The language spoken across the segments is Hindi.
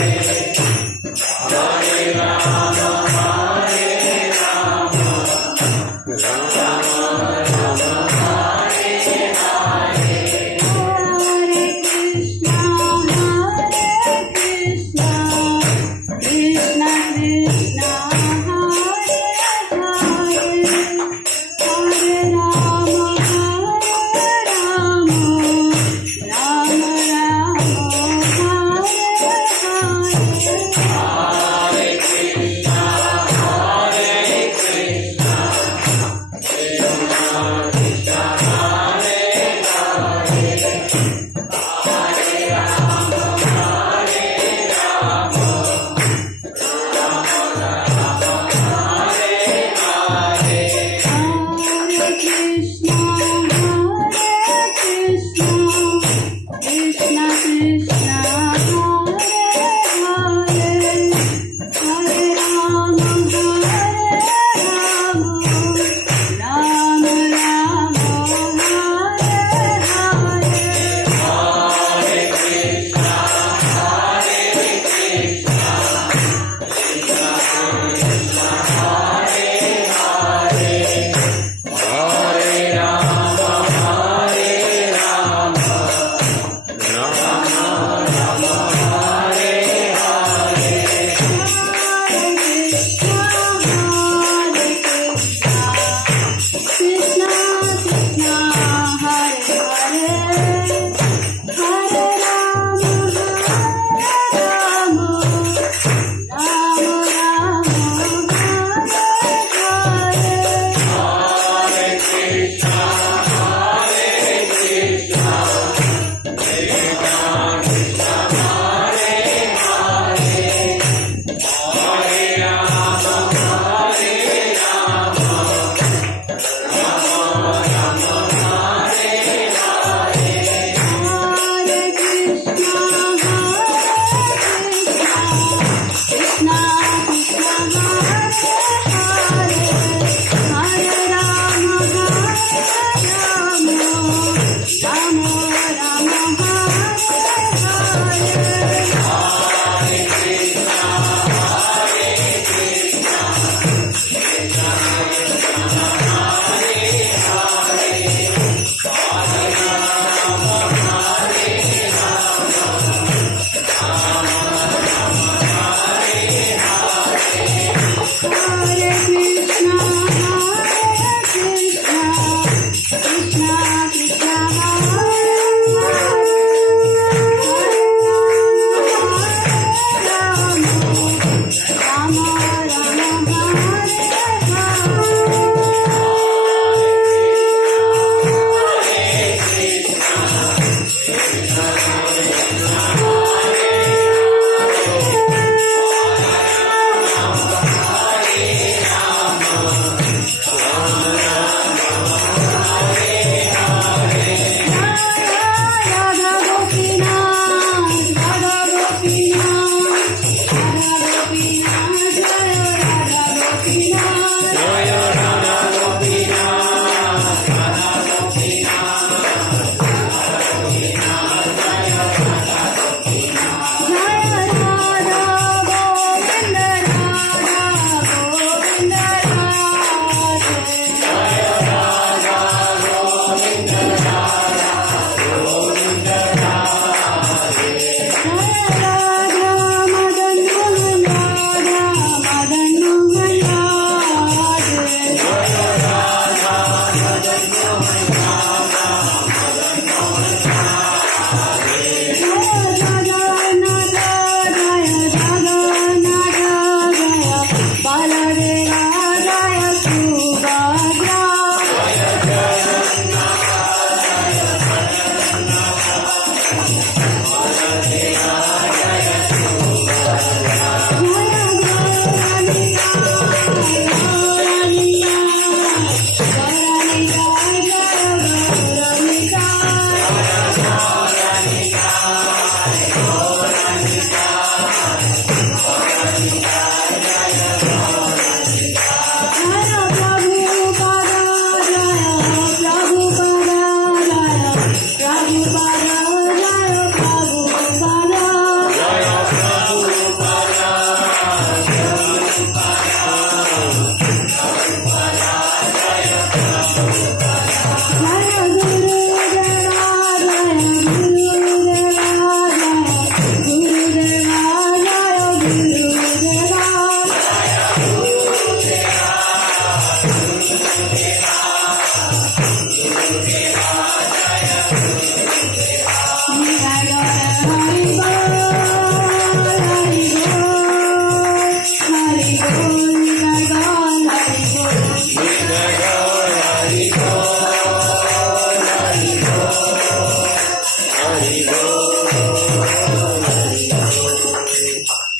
Radha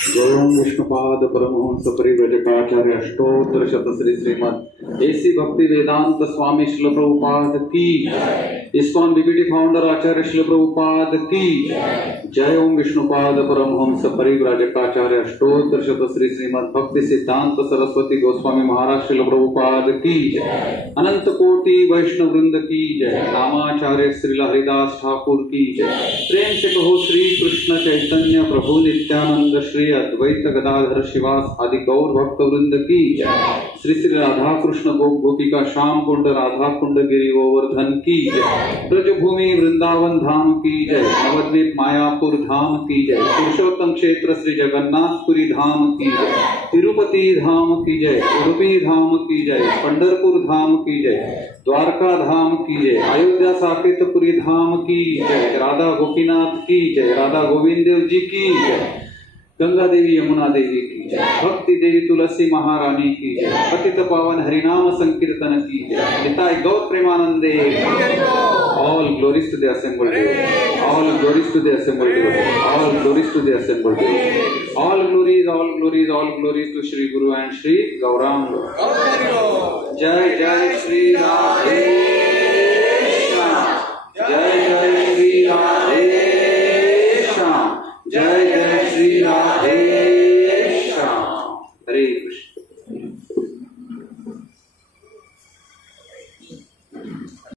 जयं विष्णुपाद परमहंस परिव्रजकाचार्य अष्टोत्तर शत श्री श्रीमद एसी भक्ति वेदांत स्वामी श्रील प्रभुपाद की, इस्कॉन बीबीटी फाउंडर आचार्य श्रील प्रभुपाद की जय। ओम विष्णुपाद परमहंस परिव्रजकाचार्य अष्टोत्तर शत श्री श्रीमद भक्ति सिद्धांत सरस्वती गोस्वामी महाराज श्रील प्रभुपाद की जय। अनंत कोटि वैष्णव वृंद की जय। नामाचार्य श्रील हरिदास ठाकुर की जय। प्रेम से कहो श्री कृष्ण चैतन्य प्रभु नित्यानंद श्री अद्वैत गदाधर शिवास आदि गौर भक्त वृंद की जय। श्री श्री राधा कृष्ण गोपिका श्याम कुंड राधा कुंड गिरि गोवर्धन की जय। ब्रजभूमि वृंदावन धाम की जय। नवद्वीप मायापुर धाम की जय। पुरुषोत्तम क्षेत्र श्री जगन्नाथपुरी धाम की जय। तिरुपति धाम की जय। उडुपी धाम की जय। पंढरपुर धाम की जय। द्वारका धाम की जय। अयोध्या साकेतपुरी धाम की जय। राधा गोपीनाथ की जय। राधा गोविंद देव जी की जय। गंगा देवी यमुना देवी की जय। भक्ति देवी तुलसी महारानी की जय। पतित पावन हरिनाम संकीर्तन की जय। निताय गौर प्रेमानंदे। All glories to the assembled devotees. All glories to the assembled devotees. All glories to the assembled devotees. All glories, all glories, all glories to Shri Guru and Shri Gauranga. Jai Jai Shri Radhe Shyam. Jai Jai Shri Radhe Shyam. Jai Jai Shri Radhe Shyam. Hare Krishna.